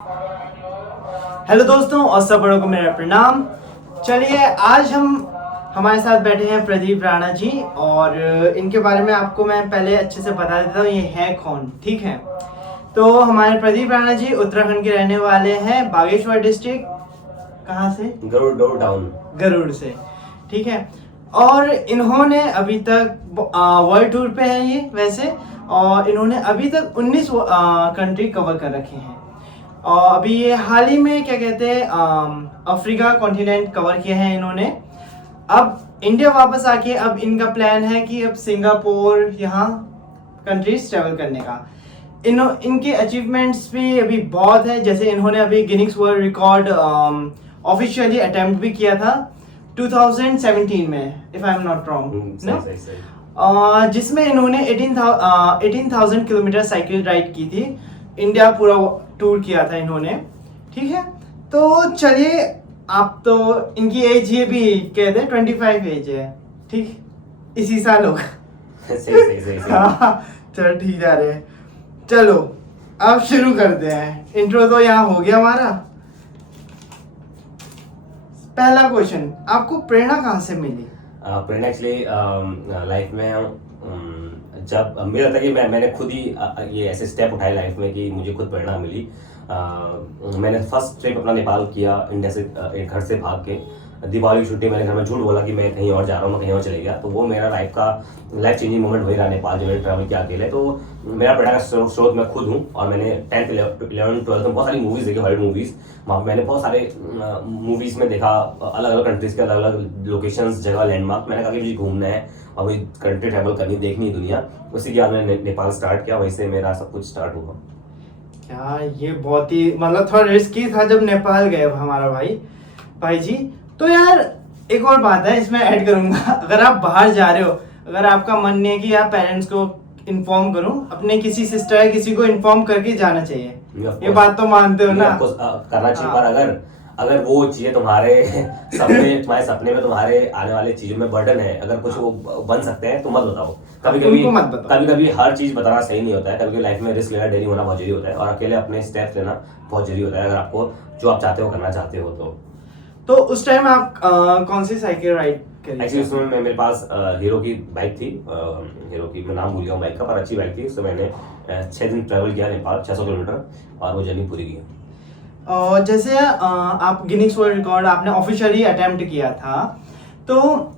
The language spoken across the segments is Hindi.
हेलो दोस्तों और सब बड़ों को मेरा प्रणाम। चलिए आज हमारे साथ बैठे हैं प्रदीप राणा जी और इनके बारे में आपको मैं पहले अच्छे से बता देता हूँ ये है कौन। ठीक है, तो हमारे प्रदीप राणा जी उत्तराखंड के रहने वाले हैं, बागेश्वर डिस्ट्रिक्ट। कहाँ से? गरुड़ टाउन, गरुड़ से। ठीक है, और इन्होंने अभी तक वर्ल्ड टूर पे है ये वैसे, और इन्होंने अभी तक 19 कंट्री कवर कर रखे हैं। और अभी ये हाल ही में क्या कहते हैं अफ्रीका कॉन्टिनेंट कवर किया है इन्होंने। अब इंडिया वापस आके अब इनका प्लान है कि अब सिंगापुर यहाँ कंट्रीज ट्रेवल करने का। इनके अचीवमेंट्स भी अभी बहुत है, जैसे इन्होंने अभी Guinness world record officially attempt भी किया था 2017 में, if I am not wrong, जिसमें इन्होंने 18,000 किलोमीटर साइकिल राइड की थी। इंडिया पूरा टूर किया था इन्होंने। ठीक है, तो चलिए, आप तो इनकी एज ये भी कहते हैं 25 एज है, ठीक, इसी साल होगा। सही। हाँ, चलो ठीक जा रहे हैं। चलो अब शुरू करते हैं। इंट्रो तो यहाँ हो गया हमारा। पहला क्वेश्चन, आपको प्रेरणा कहाँ से मिली? प्रेरणा एक्चुअली लाइफ में जब मुझे लगता है कि मैंने खुद ही ये ऐसे स्टेप उठाए लाइफ में कि मुझे खुद प्रेरणा मिली। मैंने फर्स्ट ट्रिप अपना नेपाल किया, इंडिया से एक घर से भाग के। दिवाली की छुट्टी मैंने घर में झूठ बोला कि मैं कहीं और जा रहा हूँ, मैं कहीं और चले गया। तो वो मेरा लाइफ चेंजिंग मोमेंट वही रहा, नेपाल जो मैंने ट्रैवल किया अकेले। तो मेरा प्रेरणा का स्रोत मैं खुद हूँ। और मैंने 10th 11th 12th में बहुत सारी मूवीज़ देखी, हॉलीवुड मूवीज़। वहाँ मैंने बहुत सारे मूवीज़ में देखा अलग अलग कंट्रीज़ के अलग अलग लोकेशंस, जगह, लैंडमार्क। मैंने कहा कि मुझे घूमना है और वही कंट्री ट्रैवल करनी, देखनी है दुनिया। उसी के बाद मैंने नेपाल स्टार्ट किया, वहीं से मेरा सब कुछ स्टार्ट हुआ। क्या ये बहुत ही मतलब थोड़ा रिस्की था जब नेपाल गए हमारा भाई जी। तो यार एक और बात है इसमें ऐड करूंगा, अगर आप बाहर जा रहे हो, अगर आपका मन नहीं है कि आप पेरेंट्स को इन्फॉर्म करूं, अपने किसी सिस्टर या किसी को इन्फॉर्म करके जाना चाहिए। ये बात तो मानते हो ना? करना चाहिए, पर अगर वो चीजें तुम्हारे सपने में तुम्हारे आने वाले चीजों में बर्डन है, अगर कुछ वो बन सकते हैं तो मत बताओ। कभी हर चीज बताना सही नहीं होता है। कभी लाइफ में रिस्क लेना, डेली होना बहुत जरूरी होता है, और अकेले अपने स्टेप्स लेना बहुत जरूरी होता है अगर आपको जो आप चाहते हो करना चाहते हो। तो उस टाइम आप कौन सी साइकिल राइड करी? एक्चुअली उस समय मेरे पास हीरो की बाइक थी। हीरो की मैं नाम भूल गया हूँ बाइक का, पर अच्छी बाइक थी। उससे मैंने 6 दिन ट्रैवल किया नेपाल, 600 किलोमीटर, और वो जर्नी पूरी की। और जैसे आप गिनीज वर्ल्ड रिकॉर्ड आपने ऑफिशियली अटेम्प्ट किया था, तो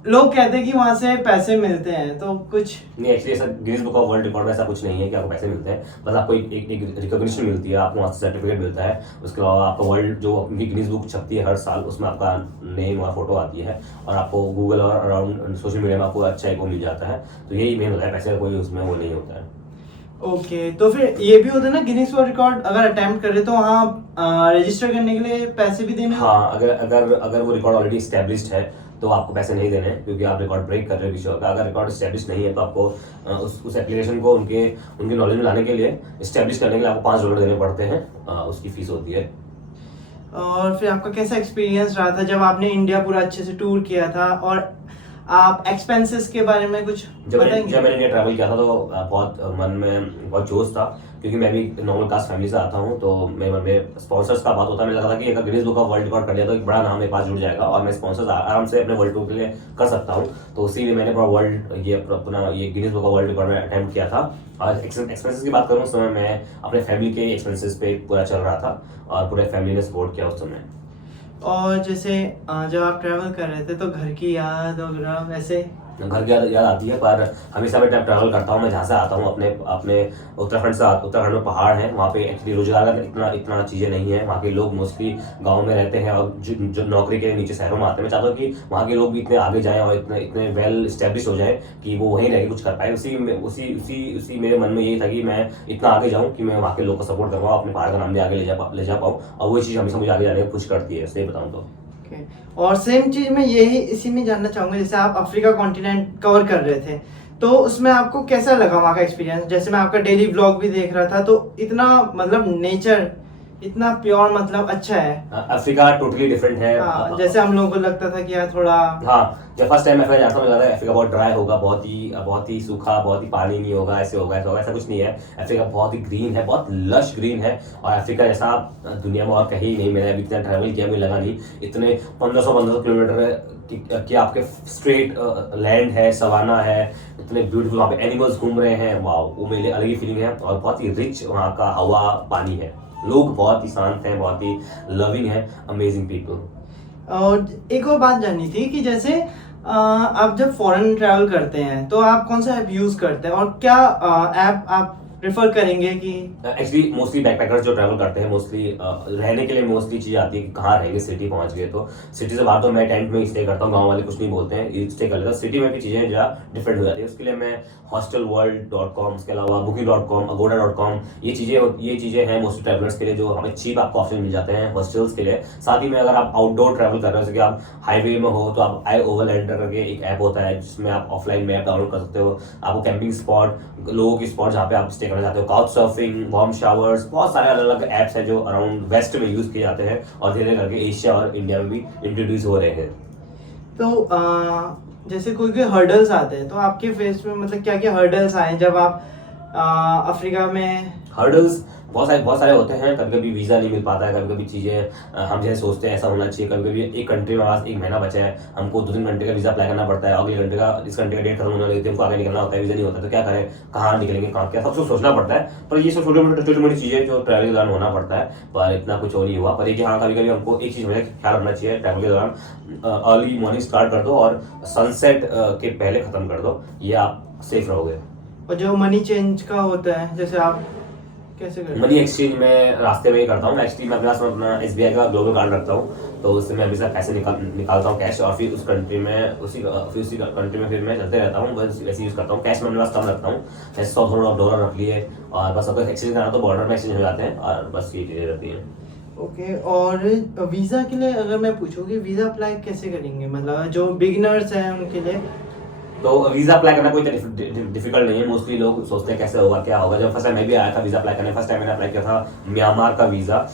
लोग कहते हैं कि वहां से पैसे मिलते हैं, तो कुछ नहीं। एक्चुअली ऐसा Guinness book of world record में ऐसा कुछ नहीं है कि आपको पैसे मिलते हैं। बस आपको एक रिकॉग्निशन मिलती है, आपको वहाँ से सर्टिफिकेट मिलता है। उसके अलावा आपका वर्ल्ड जो गिनीज बुक छपती है हर साल, उसमें आपका नेम और फोटो आती है, और आपको गूगल और अराउंड सोशल मीडिया में आपको अच्छा एक वो मिल जाता है। तो यही मेन होता है, पैसे का कोई उसमें वो नहीं होता है। ओके, तो फिर ये भी होता है ना गिनीज वर्ल्ड रिकॉर्ड अगर अटेम्प्ट करे तो वहाँ रजिस्टर करने के लिए पैसे भी देने? हाँ, अगर वो रिकॉर्ड ऑलरेडी स्टैब्लिश्ड है तो आपको पैसे नहीं देने हैं, क्योंकि आप रिकॉर्ड ब्रेक कर रहे हो किसी और का। अगर रिकॉर्ड स्टैब्लिश नहीं है तो आपको उस एप्लीकेशन को उनके नॉलेज में लाने के लिए, स्टैब्लिश करने के लिए आपको $5 देने पड़ते हैं, उसकी फीस होती है। और फिर आपका कैसा एक्सपीरियंस रहा था जब आपने इंडिया पूरा अच्छे से टूर किया था? और आप एक्सपेंसेस के बारे में कुछ बताएंगे? जब मैंने इंडिया ट्रैवल किया था तो बहुत मन में बहुत जोश था, क्योंकि मैं भी नॉर्मल कास्ट फैमिली से आता हूँ। तो मेरे मन में स्पॉन्सर्स का बात होता है। मुझे लगा था कि अगर Guinness book of world record कर लिया तो एक बड़ा नाम मेरे पास जुड़ जाएगा, और मैं स्पॉन्सर्स आराम से अपने वर्ल्ड टूर के लिए कर सकता हूँ। तो इसीलिए मैंने अपना ये Guinness book of world record में अटेम्प्ट किया था। और एक्सपेंसेस की बात करूँ, उस समय मैं अपने फैमिली के एक्सपेंसेस पे पूरा चल रहा था, और पूरे फैमिली ने सपोर्ट किया उस समय। और जैसे जब आप ट्रैवल कर रहे थे तो घर की याद वगैरह वैसे? घर की याद आती है, पर हमेशा मैं जब ट्रैवल करता हूँ, मैं जहाँ से आता हूँ अपने उत्तराखंड में पहाड़ है। वहाँ पे एक्चुअली रोजगार का इतना चीज़ें नहीं है। वहाँ के लोग मोस्टली गाँव में रहते हैं, और जो नौकरी के नीचे शहरों में आते हैं। मैं चाहता हूँ कि वहाँ के लोग भी इतने आगे जाएं और इतने वेल स्टैब्लिश हो जाए कि वो वहीं रह के कुछ कर पाए। उसी मेरे मन में यही था कि मैं इतना आगे जाऊँ कि मैं वहाँ के लोग को सपोर्ट कर पाऊँ, अपने पहाड़ का नाम भी आगे ले जा पाऊँ। और वही चीज़ हमेशा मुझे आगे जाने को खुश करती है, सही बताऊँ तो। और सेम चीज मैं इसी में जानना चाहूंगा, जैसे आप अफ्रीका कॉन्टिनेंट कवर कर रहे थे, तो उसमें आपको कैसा लगा वहाँ का एक्सपीरियंस? जैसे मैं आपका डेली व्लॉग भी देख रहा था, तो इतना मतलब नेचर इतना प्योर मतलब अच्छा है। अफ्रीका टोटली डिफरेंट है। हाँ, जैसे हम लोगों को लगता था कि यार थोड़ा, हाँ, जब फर्स्ट टाइम अफ्रीका जाता था मुझे लगा था अफ्रीका बहुत ड्राई होगा, बहुत ही सूखा, बहुत ही पानी नहीं होगा, ऐसे होगा ऐसा होगा, ऐसा कुछ नहीं है। अफ्रीका बहुत ही ग्रीन है, बहुत लश ग्रीन है, और अफ्रीका जैसा दुनिया में और कहीं नहीं। मैंने अभी इतना ट्रैवल किया, मुझे लगा नहीं इतने 1500 किलोमीटर कि आपके स्ट्रेट लैंड है, सवाना है, इतने ब्यूटीफुल वहाँ पे एनिमल्स घूम रहे हैं। वाह, वो मेरे लिए अलग ही फीलिंग है, और बहुत ही रिच वहाँ का हवा पानी है। लोग बहुत ही शांत हैं, बहुत ही लविंग है, अमेजिंग पीपल। और एक और बात जाननी थी कि जैसे आप जब फॉरेन ट्रैवल करते हैं तो आप कौन सा ऐप यूज करते हैं, और क्या ऐप आप प्रेफर करेंगे कि? एक्चुअली मोस्टली बैकपैकर्स जो ट्रैवल करते हैं, मोस्टली रहने के लिए मोस्टली चीज़ आती है कि कहाँ रहेंगे, सिटी पहुंच गए तो सिटी से बाहर तो मैं टेंट में स्टे करता हूँ, गांव वाले कुछ नहीं बोलते हैं, स्टे कर लेता हूँ। सिटी में भी चीज़ें जो डिफरेंट हो जाती है, उसके लिए मैं hostelworld.com, उसके अलावा booking.com, agoda.com, ये चीज़ें हैं मोस्टली ट्रैवलर्स के लिए, जो हमें चीप आपको ऑप्शन मिल जाते हैं हॉस्टल्स के लिए। साथ ही में अगर आप आउटडोर ट्रैवल कर रहे हो, जैसे कि आप हाईवे में हो, तो आप आई ओवरलैंडर करके एक ऐप होता है जिसमें आप ऑफलाइन मैप डाउनलोड कर सकते हो। आपको कैंपिंग स्पॉट, लोगों की स्पॉट जहाँ पे आप स्टे करना चाहते हो, काउच सर्फिंग, वार्म शावर्स, बहुत सारे अलग अलग ऐप्स हैं जो अराउंड वेस्ट में यूज किए जाते हैं, और धीरे करके एशिया और इंडिया में भी इंट्रोड्यूस हो रहे हैं। तो जैसे कोई कोई हर्डल्स आते हैं, तो आपके फेस में मतलब क्या क्या हर्डल्स आए जब आप अफ्रीका में? हर्डल्स बहुत सारे होते हैं। कभी कभी वीज़ा नहीं मिल पाता है, कभी कभी चीज़ें हम जैसे सोचते हैं ऐसा होना चाहिए। कभी कभी एक कंट्री में पास 1 महीना बचा है, हमको 2-3 घंटे का वीज़ा अप्लाई करना पड़ता है, अगले घंटे का इस घंटे का डेट खत्म होने लगी, हमको आगे निकलना होता है, वीज़ा नहीं होता, तो क्या करें, कहाँ निकलेंगे, कहाँ क्या, सब कुछ सोचना पड़ता है। पर ये सब छोटी मोटी चीज़ें जो ट्रैवल के दौरान होना पड़ता है, पर इतना कुछ और नहीं हुआ। पर एक हाँ, कभी कभी हमको एक चीज़ हमें ख्याल रखना चाहिए ट्रैवल के दौरान, अर्ली मॉर्निंग स्टार्ट कर दो और सनसेट के पहले ख़त्म कर दो, ये आप सेफ रहोगे। और जो मनी चेंज का होता है, जैसे आप कैसे करते हैं? मनी एक्सचेंज मैं रास्ते में ही करता हूँ। एक्चुअली मैं अपने पास अपना SBI का ग्लोबल कार्ड रखता हूँ, तो उससे मैं हमेशा पैसे निकालता हूँ कैश, और फिर उस कंट्री में उसी कंट्री में फिर मैं चलते रहता हूँ, बस वैसे यूज़ करता हूँ। कैश मैं अपने पास कम रखता हूँ, जैसे $100 रख लिए, और बस अगर एक्सचेंज करना तो बॉर्डर में एक्सचेंज हो जाते हैं, और बस ये चीज़ें रहती हैं। ओके। और वीज़ा के लिए अगर मैं पूछूँ कि वीज़ा अप्लाई कैसे करेंगे, मतलब जो बिगिनर्स हैं उनके लिए? तो वीज़ा अप्लाई करना कोई डिफिकल्ट नहीं है। मोस्टली लोग सोचते हैं कैसे होगा, क्या होगा। जब फर्स्ट टाइम मैं भी आया था वीज़ा अप्लाई करने, फर्स्ट टाइम मैंने अप्लाई किया था म्यांमार का वीज़ा।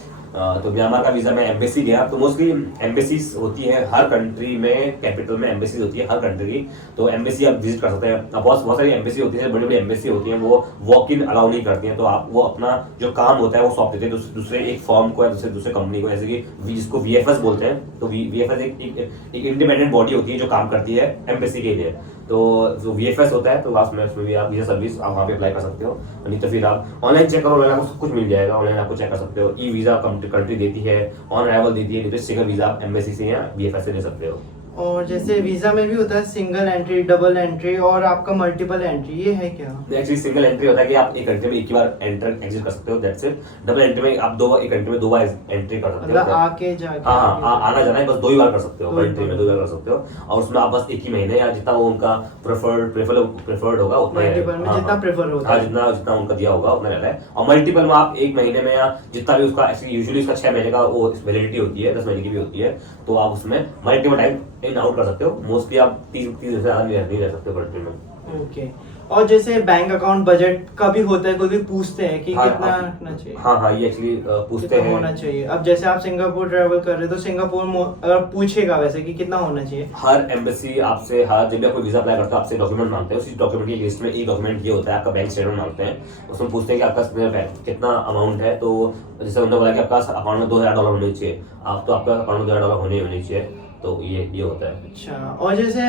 तो म्यांमार का वीज़ा मैं एम्बेसी गया, तो मोस्टली एम्बेसीज होती है हर कंट्री में, कैपिटल में एम्बेसीज होती है हर कंट्री की, तो एम्बेसी आप विजिट कर सकते हैं। बहुत सारी एम्बेसी होती है, बड़ी बड़ी एम्बेसी होती हैं, वो वॉक इन अलाउ नहीं करती हैं, तो आप वो अपना जो काम होता है वो सौंप देते हैं दूसरे एक फॉर्म को या दूसरे कंपनी को, जैसे कि जिसको VFS बोलते हैं। तो VFS एक इंडिपेंडेंट बॉडी होती है जो काम करती है एम्बेसी के लिए। तो जो VFS होता है, तो उसमें भी आप वीज़ा सर्विस आप वहाँ पे अप्लाई कर सकते हो, नहीं तो फिर आप ऑनलाइन चेक करो, ऑनलाइन आपको सब कुछ मिल जाएगा, ऑनलाइन आपको चेक कर सकते हो। ई वीज़ा कंट्री देती है, ऑन अराइवल देती है, नहीं तो सिंगल वीज़ा आप एम्बेसी से या VFS से ले सकते हो। और जैसे वीज़ा में भी होता है सिंगल एंट्री, डबल एंट्री, और आपका मल्टीपल एंट्री, ये है क्या? एक्चुअली सिंगल एंट्री होता है कि आप एक कंट्री में एक ही बार एंटर एग्जिट कर सकते हो, दैट्स इट। डबल एंट्री में आप एक कंट्री में 2 बार एंट्री कर सकते हो, मतलब आके जाके? हाँ, आना जाना है, बस 2 ही बार कर सकते हो, 2 ही कंट्री में बार। 2 ही बार कर सकते हो। और उसमें आप बस 1 ही महीने या जितना वो उनका प्रेफर्ड होगा उतना ही मल्टीपल में हाँ, जितना प्रेफर होता हाँ, है। जितना उनका दिया होगा उतना रहता है। और मल्टीपल में आप 1 महीने में या जितना भी उसका, यूजुअली उसका 6 महीने का वो वैलिडिटी होती है, 10 महीने की भी होती है, तो आप उसमें मल्टीपल टाइम इन आउट कर सकते हो। मोस्टली आप 30 दिन से ज़्यादा नहीं रह सकते कंट्री में। ओके। और जैसे बैंक अकाउंट बजट का भी होता है, कोई पूछते हैं कि हाँ, कितना रखना चाहिए? हाँ, ये एक्चुअली पूछते कितना हैं। होना चाहिए? अब जैसे आप सिंगापुर ट्रैवल कर रहे हो, तो सिंगापुर अगर पूछेगा वैसे कि कितना होना चाहिए? हर एम्बेसी आपसे, जब भी आप कोई वीजा अप्लाई करते हो आपसे डॉक्यूमेंट मांगते हैं। उसी डॉक्यूमेंट की लिस्ट में एक डॉक्यूमेंट ये होता है, आपका बैंक स्टेटमेंट मांगते हैं। उसमें पूछते हैं कि आपका कितना अमाउंट है, तो जैसे उन्होंने बोला कि आपका अकाउंट में $2000 होने चाहिए, तो आपका अकाउंट में $2000 होने चाहिए, तो ये होता है। अच्छा। और जैसे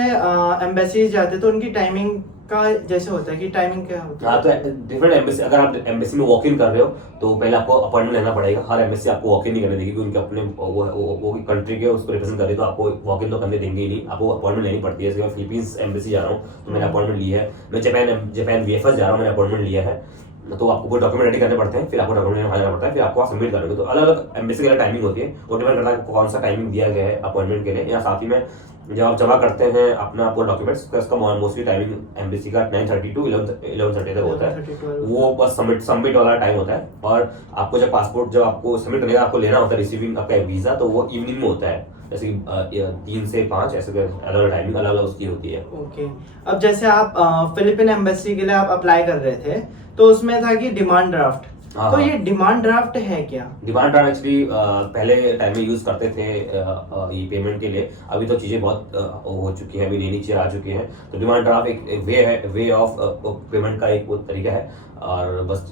एम्बेसी जाते तो उनकी टाइमिंग का जैसे होता है कि टाइमिंग क्या होती है? हाँ, तो डिफरेंट एम्बेसी, अगर आप एम्बेसी में वॉक इन कर रहे हो तो पहले आपको अपॉइंटमेंट लेना पड़ेगा। हर एम्बेसी आपको वॉक इन नहीं करने देगी, क्योंकि उनके अपने वो कंट्री के उसको रिप्रेजेंट कर रही है, तो आपको वॉक इन तो करने देंगे ही नहीं, आपको अपॉइंटमेंट लेनी पड़ती है। जैसे मैं फिलीपींस एम्बेसी जा रहा हूँ तो मैंने अपॉइंटमेंट ली है। मैं जापान VFS जा रहा हूँ, मैंने अपॉइंटमेंट लिया है। तो आपको कोई डॉक्यूमेंट रेडी करने पड़ते हैं, फिर आपको डॉक्यूमेंट जाना पड़ता है, फिर आपको सबमिट करेंगे। तो अलग अलग एम्बेसी की अलग टाइमिंग होती है, वो डिपेंड करता है कौन सा टाइमिंग दिया गया है अपॉइंटमेंट के लिए। या साथ ही में जब आप जमा करते हैं अपना पूरा डॉक्यूमेंट्स, उसका मोस्टली टाइमिंग एम्बेसी का 9:30 to 11:30 तक होता है। वो बस सबमिट वाला टाइम होता है। और आपको जब पासपोर्ट जब आपको सबमिट करने का आपको लेना होता है रिसीविंग आपका वीज़ा, तो वो इवनिंग में होता है, जैसे कि 3 से 5 ऐसे अलग अलग टाइमिंग अलग अलग उसकी होती है। ओके। अब जैसे आप फिलीपीन एम्बेसी के लिए आप अप्लाई कर रहे थे, तो उसमें था कि डिमांड ड्राफ्ट, हाँ, तो हाँ। ये डिमांड ड्राफ्ट है क्या? डिमांड ड्राफ्ट एक्चुअली पहले टाइम में यूज करते थे ये पेमेंट के लिए। अभी तो चीजें बहुत हो चुकी हैं, अभी नई नीचे आ चुकी हैं। तो डिमांड ड्राफ्ट एक वे है, वे ऑफ पेमेंट का एक वो तरीका है। और बस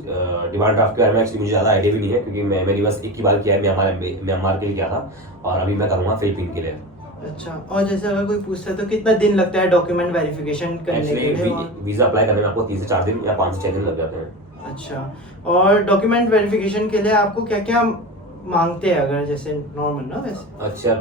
डिमांड ड्राफ्ट के बारे में एक्चुअली मुझे ज़्यादा आइडिया भी नहीं है, क्योंकि मेरी बस एक ही बार किया है, म्यांमार के लिए किया था, और अभी मैं करूँगा फिलीपीन के लिए। अच्छा, और जैसे अगर कोई पूछता है तो कितना दिन लगता है डॉक्यूमेंट वेरिफिकेशन करने के लिए? एक्चुअली वीजा अप्लाई करने में आपको 3 से 4 दिन या 5 से 6 दिन लग जाते हैं। अच्छा, और डॉक्यूमेंट वेरिफिकेशन के लिए आपको क्या क्या मांगते हैं, अगर जैसे नॉर्मल ना वैसे? अच्छा,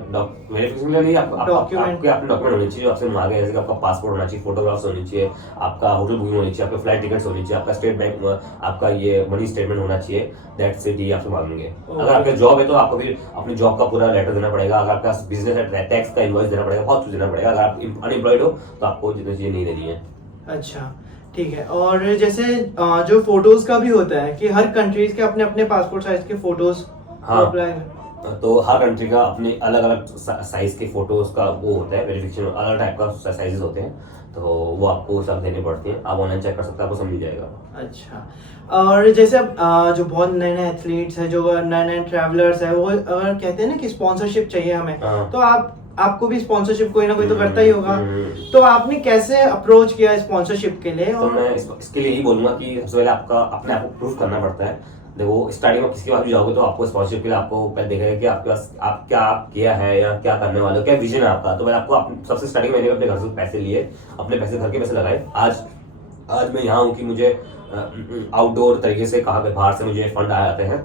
वेरिफिकेशन के लिए नहीं, डॉक्यूमेंट आपके अपने डॉक्यूमेंट होने चाहिए जो आपसे मांगे, जैसे कि आपका पासपोर्ट होना चाहिए, फोटोग्राफ्स होनी चाहिए, आपका होटल बुकिंग होनी चाहिए, आपके फ्लाइट टिकट्स होनी चाहिए, आपका स्टेट बैंक, आपका ये मनी स्टेटमेंट होना चाहिए। दैट्स इट, ये आपसे मांगेंगे। अगर आपका जॉब है तो आपको फिर अपनी जॉब का पूरा लेटर देना पड़ेगा। अगर आपका बिजनेस है, टैक्स का इनवॉइस देना पड़ेगा, बहुत कुछ देना पड़ेगा। अगर आप अनएम्प्लॉयड हो तो आपको जितनी चीजें नहीं देनी है। अच्छा, ठीक है। और जैसे जो फोटोज का भी होता है कि हर कंट्रीज के अपने अपने पासपोर्ट साइज के फोटोज हाँ। अप्लाई। तो हर कंट्री का अपने अलग अलग साइज के फोटोज का वो होता है वेरिफिकेशन, अलग टाइप का साइजेस होते हैं, तो वो आपको सब देने पड़ते हैं। आप ऑनलाइन चेक कर सकते हैं, आपको समझ जाएगा। अच्छा, और जैसे अब जो बहुत नए नए एथलीट्स हैं, जो नए नए ट्रैवलर्स हैं, वो अगर कहते हैं ना कि स्पॉन्सरशिप चाहिए हमें, हाँ। तो आपको भी स्पॉन्सरशिप कोई ना कोई तो करता ही होगा। हम्म। तो आपने कैसे अप्रोच किया स्पॉन्सरशिप के लिए? तो और मैं इसके लिए यही बोलूंगा कि सबसे पहले आपका अपने आप को प्रूफ करना पड़ता है। देखो, स्टार्टिंग में किसी के पास भी जाओगे तो आपको स्पॉन्सरशिप के लिए आपको पहले देखेगा कि आपके पास आप क्या किया है या क्या करने वाले हो, क्या विजन है आपका। तो मैं आपको सबसे स्टार्टिंग में अपने घर से पैसे लिए, अपने पैसे घर के पैसे लगाए। आज मैं यहाँ हूँ कि मुझे आउटडोर तरीके से कहाँ पे बाहर से मुझे फंड आ जाते हैं,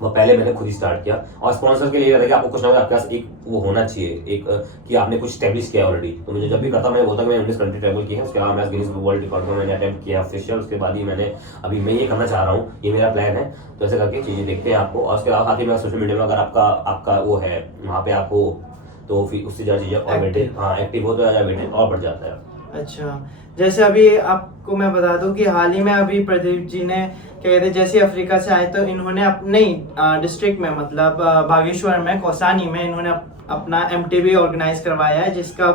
वो पहले मैंने खुद ही स्टार्ट किया। और स्पॉन्सर के लिए रहता है कि आपको कुछ ना कुछ आपके पास एक वो होना चाहिए, एक कि आपने कुछ स्टैब्लिश किया ऑलरेडी। तो मुझे जब भी करता मैं बोलता कि मैं 19 कंट्री ट्रैवल की है, उसके अलावा मैं गिनीज वर्ल्ड रिकॉर्ड में मैंने अटेम्प्ट किया ऑफिशियल। उसके बाद ही मैंने अभी मैं ये करना चाह रहा हूँ, ये मेरा प्लान है। तो ऐसे करके चीजें देखते हैं आपको। और उसके अलावा साथ ही मैं सोशल मीडिया में अगर आपका वो है वहाँ पे आप हो, तो फिर उससे ज़्यादा चीज़ें और बेटे एक्टिव हो तो ज़्यादा बेटे और बढ़ जाता है। अच्छा, जैसे अभी आपको मैं बता दूं कि हाल ही में अभी प्रदीप जी ने क्या कहते हैं, जैसे अफ्रीका से आए तो इन्होंने अपने डिस्ट्रिक्ट में, मतलब बागेश्वर में, कौसानी में, इन्होंने अपना MTB ऑर्गेनाइज करवाया है, जिसका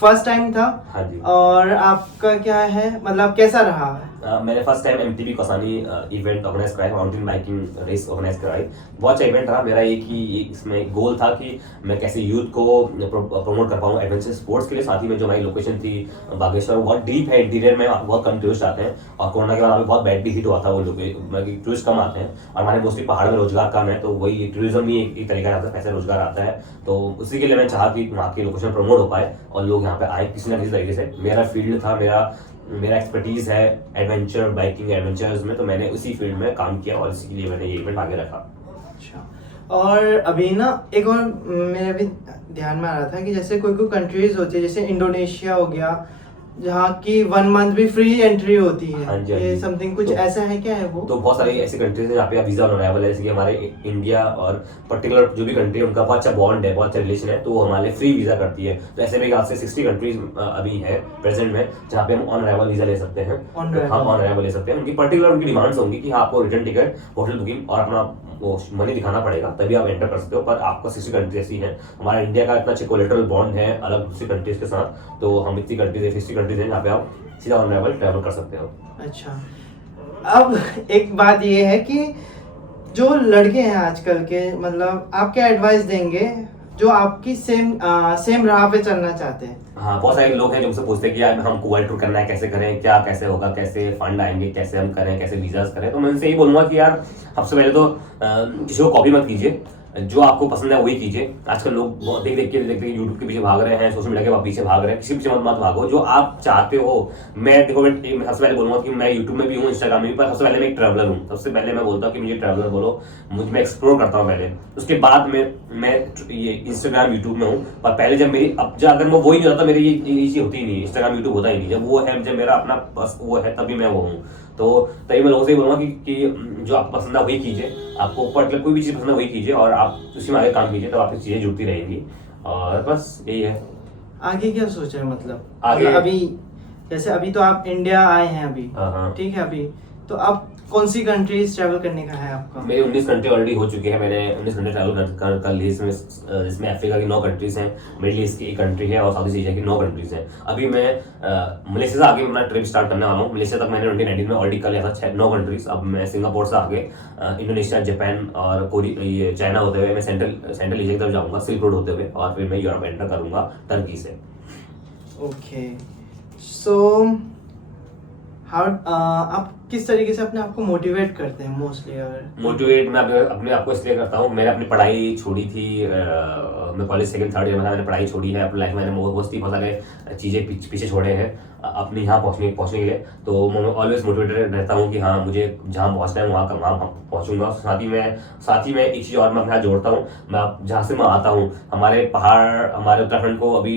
फर्स्ट टाइम था। हाँ जी। और आपका क्या है, मतलब कैसा रहा है? मैंने first time MTB Kausani event organise कराया, माउंटेन बाइकिंग रेस ऑर्गेनाइज कराई। बहुत अच्छा इवेंट रहा। मेरा एक ही इसमें गोल था कि मैं कैसे यूथ को प्रमोट कर पाऊँ एडवेंचर स्पोर्ट्स के लिए। साथ ही में जो हमारी लोकेशन थी बागेश्वर, बहुत डीप है, इंटीरियर में बहुत कम टूरिस्ट आते हैं, और कोरोना के बाद हमें बहुत बैड भी हिट हुआ था वो लोग, टूरिस्ट कम आते हैं। और हमारे मोस्टली पहाड़ में रोजगार कम है, तो वही टूरिज्म ही एक तरीका आता है, पैसे रोजगार आता है। तो उसी के लिए मैं चाहा कि वहाँ की लोकेशन प्रमोट हो पाए और लोग यहाँ पे आए किसी न किसी तरीके से। मेरा फील्ड था, मेरा एक्सपर्टीज है एडवेंचर बाइकिंग, एडवेंचर्स में, तो मैंने उसी फील्ड में काम किया और इसी के लिए मैंने ये इवेंट आगे रखा। अच्छा, और अभी ना एक और मेरे भी ध्यान में आ रहा था कि जैसे कोई कंट्रीज होती है, जैसे इंडोनेशिया हो गया, जहाँ की 1 मंथ भी फ्री एंट्री होती है। हाँ जी, हाँ ये जी। समथिंग कुछ तो ऐसा है, क्या है वो? तो बहुत सारी ऐसी कंट्रीज हैं जहाँ पे वीजा ऑन अराइवल है, जैसे कि हमारे इंडिया और पर्टिकुलर जो भी कंट्री है उनका बहुत अच्छा बॉन्ड है, बहुत अच्छा रिलेशन है, तो वो हमारे फ्री वीजा करती है। तो ऐसे में आज से 60 कंट्रीज अभी है प्रेजेंट में जहाँ पे हम ऑन अराइवल वीजा ले सकते हैं। हम ऑन अराइवल ले सकते हैं। उनकी पर्टिकुलर उनकी डिमांड्स होंगी कि हाँ, आपको रिटर्न टिकट, होटल बुकिंग और अपना वो मनी दिखाना पड़ेगा, तभी आप एंटर कर सकते हो। पर आपको 60 कंट्री ऐसी हैं, हमारा इंडिया का इतना अच्छा कोलेटरल बॉन्ड है अलग दूसरी कंट्रीज के साथ, तो हम इतनी कंट्रीज 60 कंट्रीज हैं जहाँ पे आप सीधा ऑन अराइवल ट्रैवल कर सकते हो। अच्छा, अब एक बात ये है कि जो लड़के हैं आजकल के, मतलब आप क्या एडवाइस देंगे जो आपकी सेम राह पे चलना चाहते हैं? हाँ, बहुत सारे लोग हैं जो मुझसे पूछते हैं कि यार हमको वर्ल्ड टूर करना है, कैसे करें, क्या कैसे होगा, कैसे फंड आएंगे, कैसे हम करें, कैसे वीजास करें। तो मैं उनसे यही बोलूंगा कि यार सबसे पहले तो किसी को कॉपी मत कीजिए, जो आपको पसंद है वही कीजिए। आजकल लोग बहुत देख के यूट्यूब के पीछे भाग रहे हैं, सोशल मीडिया के पीछे भाग रहे हैं, किसी पीछे मत भागो। जो आप चाहते हो, मैं सबसे पहले बोलूंगा कि मैं यूट्यूब में भी हूँ, इंस्टाग्राम में भी, पर सबसे पहले मैं एक ट्रैवलर हूँ। सबसे पहले मैं बोलता हूँ कि मुझे ट्रैवलर बोलो, मैं एक्सप्लोर करता हूँ पहले, उसके बाद मैं ये इंस्टाग्राम यूट्यूब में हूँ। पर पहले जब मेरी अगर मैं वही नहीं होता, मेरी ये चीज होती ही नहीं, इंस्टाग्राम यूट्यूब होता ही नहीं। जब वो है, जब मेरा अपना बस वो है, तभी मैं वो हूँ। तो तभी मैं लोगों से बोलूंगा कि जो आपको पसंद है वही कीजिए, आपको मतलब कोई भी चीज़ पसंद है वही कीजिए, और आप उसी में आगे काम कीजिए, तो आपकी चीज़ें जुड़ती रहेंगी। और बस यही है। आगे क्या सोचा है, मतलब आगे अभी जैसे अभी तो आप इंडिया आए हैं अभी, हाँ। ठीक है, अभी तो आप कौन सी कंट्रीज ट्रैवल करने का है आपका? मेरे 19 कंट्री ऑलरेडी हो चुके हैं, मैंने 19 कंट्री ट्रैवल कर ली, जिसमें अफ्रीका की 9 कंट्रीज हैं, मिडिल ईस्ट की 1 कंट्री है और साउथ ईस्ट एशिया की 9 कंट्रीज हैं। अभी मैं मलेशिया से आगे अपना ट्रिप स्टार्ट करने वाला हूँ। मलेशिया तक मैंने 2019 में ऑलरेडी कर लिया था 9 कंट्रीज। अब मैं सिंगापुर से आगे इंडोनेशिया, जापान और ये चाइना होते हुए मैं सेंट्रल एशिया की तरफ जाऊँगा, सिल्क रोड होते हुए, और फिर मैं यूरोप एंटर करूँगा टर्की से। ओके, सो आप किस तरीके से अपने आप को मोटिवेट करते हैं मोस्टली? अगर मोटिवेट मैं अपने आप को इसलिए करता हूँ, मैंने अपनी पढ़ाई छोड़ी थी, मैं कॉलेज 2nd 3rd ईयर में था, मैंने पढ़ाई छोड़ी है अपनी लाइफ में। मैंने बहुत सारे चीज़ें पीछे छोड़े हैं अपने यहाँ पहुँचने के लिए। तो मैं ऑलवेज मोटिवेटेड रहता हूँ कि हाँ मुझे जहाँ पहुँचना है वहाँ पहुँचूंगा। साथ ही मैं एक चीज़ और मैं अपने यहाँ जोड़ता हूँ, मैं जहाँ से मैं आता हूँ, हमारे पहाड़, हमारे उत्तराखंड को अभी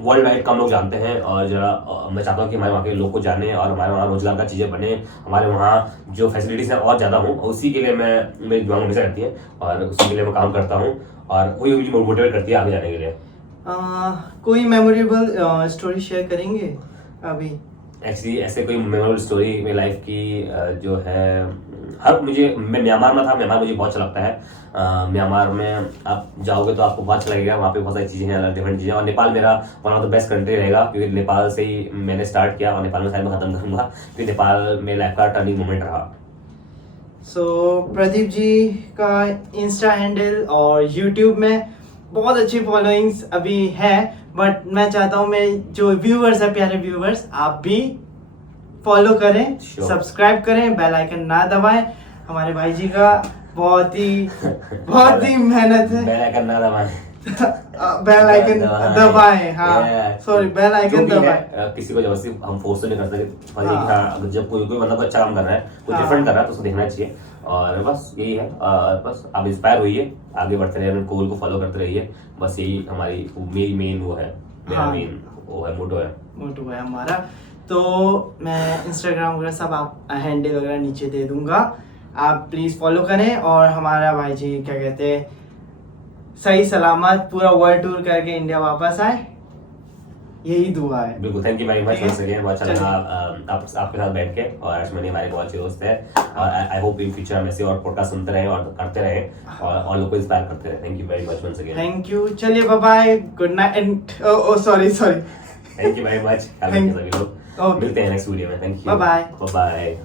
वर्ल्ड वाइड कम लोग जानते हैं, और जरा मैं चाहता हूँ कि हमारे वहाँ के लोग को जाने और हमारे वहाँ रोजगार का चीज़ें बने, हमारे वहाँ जो फैसिलिटीज़ हैं और ज़्यादा हूँ। उसी के लिए मेरी दिमाग हमेशा रहती है और उसी के लिए मैं काम करता हूँ, और वही मुझे मोटिवेट करती है आगे जाने के लिए। कोई मेमोरेबल स्टोरी शेयर करेंगे अभी? एक्चुअली ऐसे कोई मेमोरेबल स्टोरी मेरी लाइफ की जो है, मैं म्यांमार में था। म्यांमार मुझे बहुत अच्छा लगता है। म्यांमार में आप जाओगे तो आपको बहुत अच्छा लगेगा, वहाँ पे बहुत सारी चीज़ें हैं, डिफरेंट चीज़ें। और नेपाल मेरा one of the best country रहेगा, क्योंकि नेपाल से ही मैंने स्टार्ट किया और नेपाल में शायद मैं खत्म करूँगा, क्योंकि नेपाल मेरे लाइफ का टर्निंग मोमेंट रहा। सो प्रदीप जी का इंस्टा हैंडल और यूट्यूब में बहुत अच्छी फॉलोइंग्स अभी है, बट मैं चाहता हूँ मेरे जो व्यूअर्स है, प्यारे व्यूअर्स, आप भी फॉलो करें, सब्सक्राइब करें, बेल आइकन ना दबाएं। हमारे भाई जी का बहुत ही मेहनत है। बेल आइकन ना दबाएं, बेल आइकन दबाएं, हाँ सॉरी, बेल आइकन दबाएं। किसी को जबरदस्ती हम फोर्स तो नहीं कर सकते, अगर जब कोई बंदा को अच्छा काम कर रहा है, कोई डिफरेंट कर रहा है, तो उसको देखना चाहिए। और बस यही है, बस आप इंस्पायर होइए, आगे बढ़ते रहिए, गोल को फॉलो करते रहिए। बस यही मेरी मेन वो है, मेरा मेन वो है, मोटो है हमारा। तो मैं इंस्टाग्राम वगैरह सब आप हैंडल वगैरह नीचे दे दूंगा, आप प्लीज फॉलो करें। और हमारा भाई जी क्या कहते हैं, सही सलामत पूरा वर्ल्ड टूर करके इंडिया वापस आए, यही दुआ है। बिल्कुल, thank you very much once again, बहुत अच्छा लगा आपके साथ बैठ के। और अश्विनी हमारे बहुत अच्छे दोस्त है, और आई होप इन फ्यूचर हम ऐसे और पॉडकास्ट सुनते रहे और करते रहे और लोगों को इंस्पायर करते रहे। Thank you very much once again. Thank you, चलिए bye bye, good night and sorry thank you very much, सभी लोग मिलते हैं नेक्स्ट वीडियो में। Thank you, bye bye. Bye.